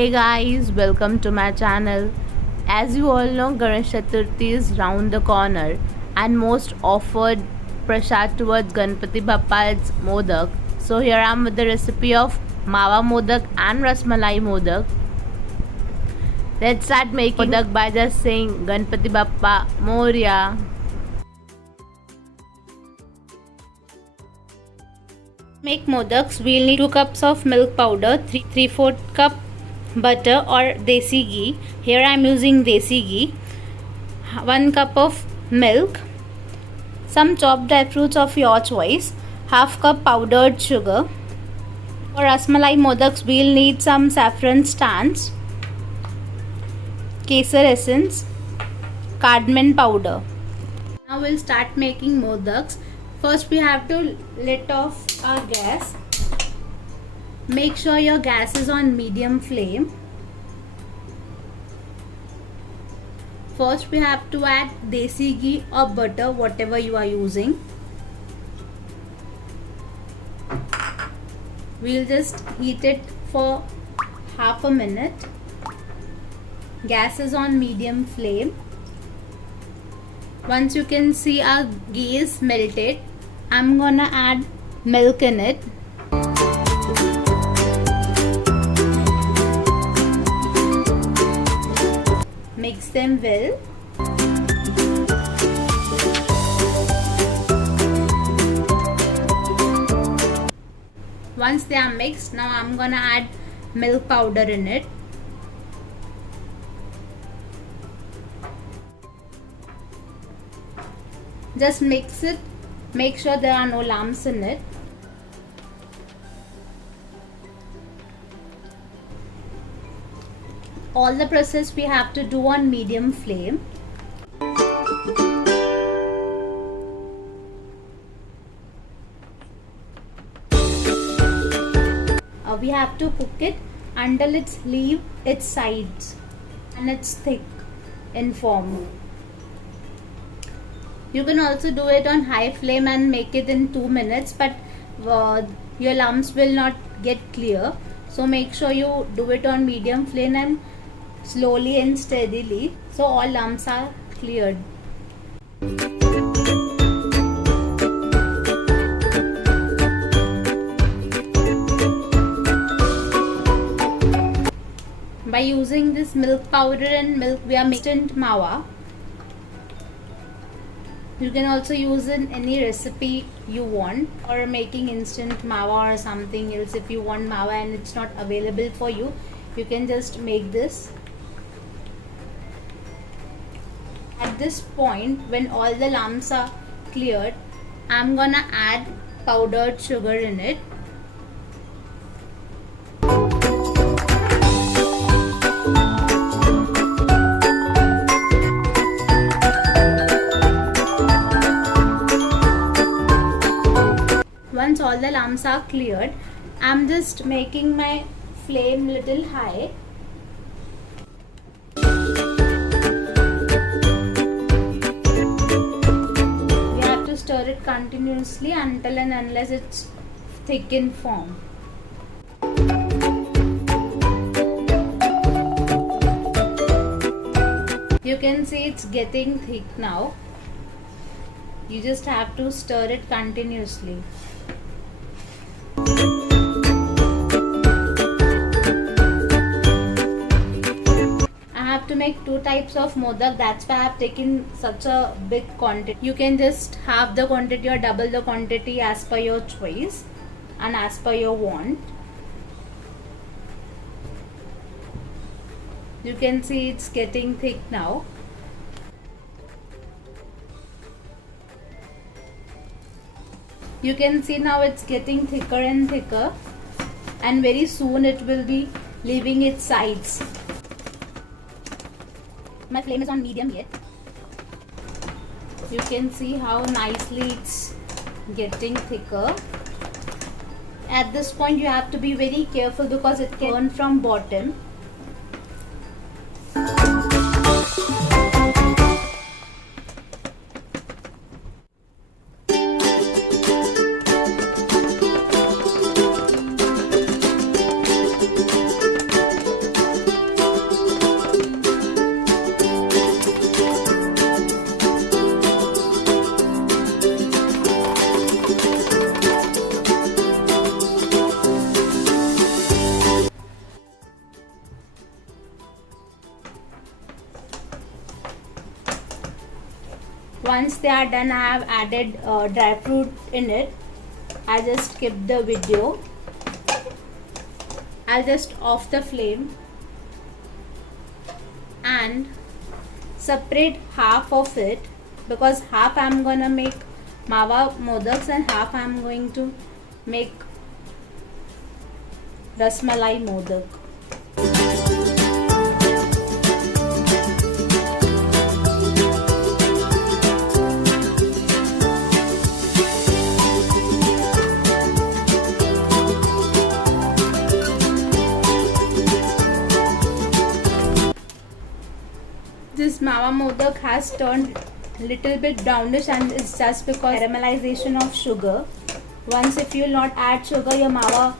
Hey guys, welcome to my channel. As you all know, Ganesh Chaturthi is round the corner and most offered prasad towards Ganpati Bappa is Modak. So here I am with the recipe of Mawa Modak and Rasmalai Modak. Let's start making Modak by just saying Ganpati Bappa Moria. Make modaks, we'll need 2 cups of milk powder, 3/4 cup butter or desi ghee. Here I am using desi ghee. 1 cup of milk, some chopped dry fruits of your choice, half cup powdered sugar. For rasmalai modaks, we'll need some saffron starch, kesar essence, cardamom powder. Now we'll start making modaks. First we have to lit off our gas. Make sure your gas is on medium flame. First we have to add desi ghee or butter, whatever you are using. We'll just heat it for half a minute. Gas is on medium flame. Once you can see our ghee is melted, I'm gonna add milk in it. Mix them well. Once they are mixed, now I'm gonna add milk powder in it. Just mix it. Make sure there are no lumps in it. All the process we have to do on medium flame. We have to cook it until leave its sides and it's thick in form. You can also do it on high flame and make it in 2 minutes, but your lumps will not get clear. So make sure you do it on medium flame and slowly and steadily, so all lumps are cleared. By using this milk powder and milk, we are making instant mawa. You can also use in any recipe you want, or making instant mawa or something else. If you want mawa and it's not available for you, you can just make this. At this point, when all the lumps are cleared, I'm gonna add powdered sugar in it. Once all the lumps are cleared, I'm just making my flame little high. We have to stir it continuously until and unless it's thick in form. You can see it's getting thick now. You just have to stir it continuously. To make 2 types of modak, that's why I have taken such a big quantity. You can just half the quantity or double the quantity as per your choice and as per your want. You can see it's getting thick now. You can see now it's getting thicker and thicker, and very soon it will be leaving its sides. My flame is on medium yet. You can see how nicely it's getting thicker. At this point you have to be very careful because it can burn from bottom. Once they are done, I have added dry fruit in it. I just skipped the video. I'll just off the flame and separate half of it, because half I'm gonna make Mava Modaks and half I'm going to make Rasmalai Modak. This Mava Modak has turned little bit brownish, and it's just because caramelization of sugar. Once if you will not add sugar, your Mava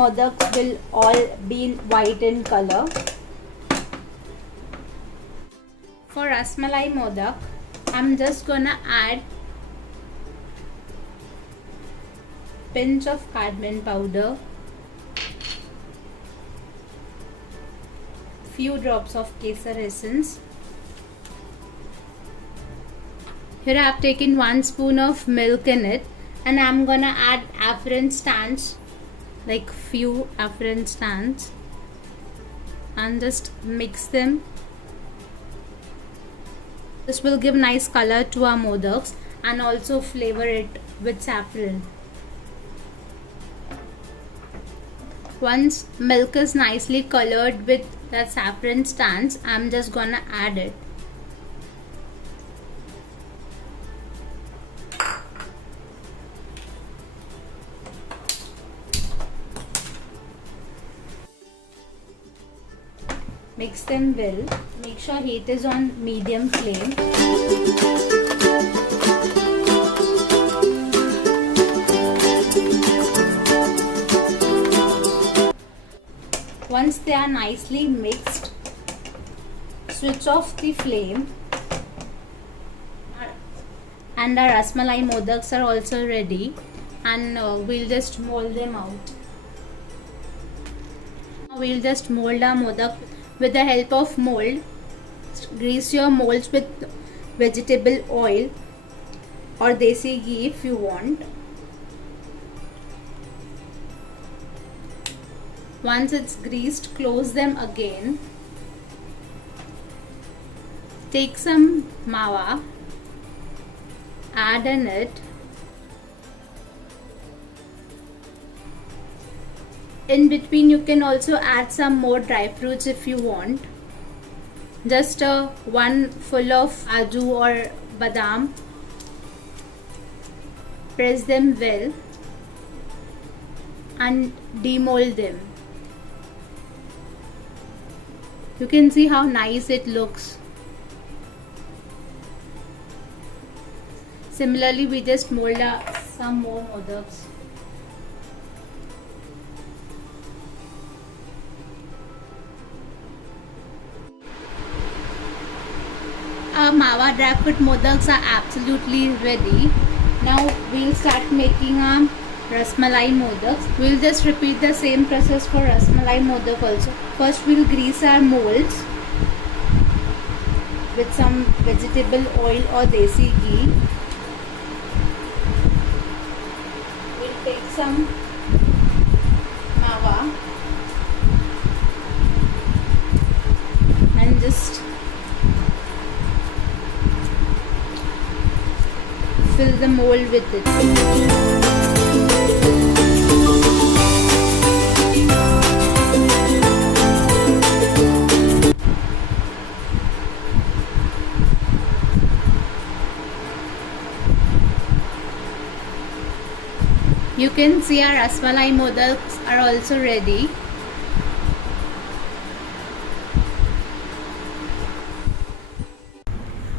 Modaks will all be white in color. For Rasmalai Modak, I'm just gonna add pinch of cardamom powder, few drops of kesar essence. Here I have taken 1 spoon of milk in it, and I'm gonna add afferent stands, like few afferent stands, and just mix them. This will give nice color to our modaks and also flavor it with saffron. Once milk is nicely colored with the saffron stands, I'm just gonna add it. Mix them well. Make sure heat is on medium flame. Once they are nicely mixed, switch off the flame, and our Rasmalai Modaks are also ready, and we'll just mold them out. We'll just mold our modak with the help of mold. Grease your molds with vegetable oil or desi ghee if you want. Once it's greased, close them again. Take some Mava, add in it. In between you can also add some more dry fruits if you want. Just one full of Kaju or Badam. Press them well and demold them. You can see how nice it looks. Similarly, we just mold some more modaks. Our Mava dry fruit modaks are absolutely ready. Now we'll start making our Rasmalai Modaks. We'll just repeat the same process for Rasmalai Modak also. First we'll grease our molds with some vegetable oil or desi ghee. We'll take some Mava and just fill the mold with it. You can see our Rasmalai Modaks are also ready.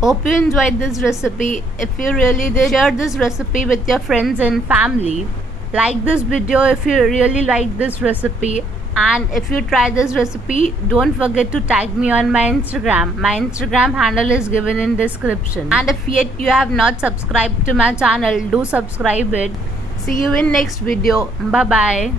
Hope you enjoyed this recipe. If you really did, share this recipe with your friends and family. Like this video if you really like this recipe, and if you try this recipe, don't forget to tag me on my Instagram. My Instagram handle is given in description. And if yet you have not subscribed to my channel, do subscribe it. See you in next video. Bye bye.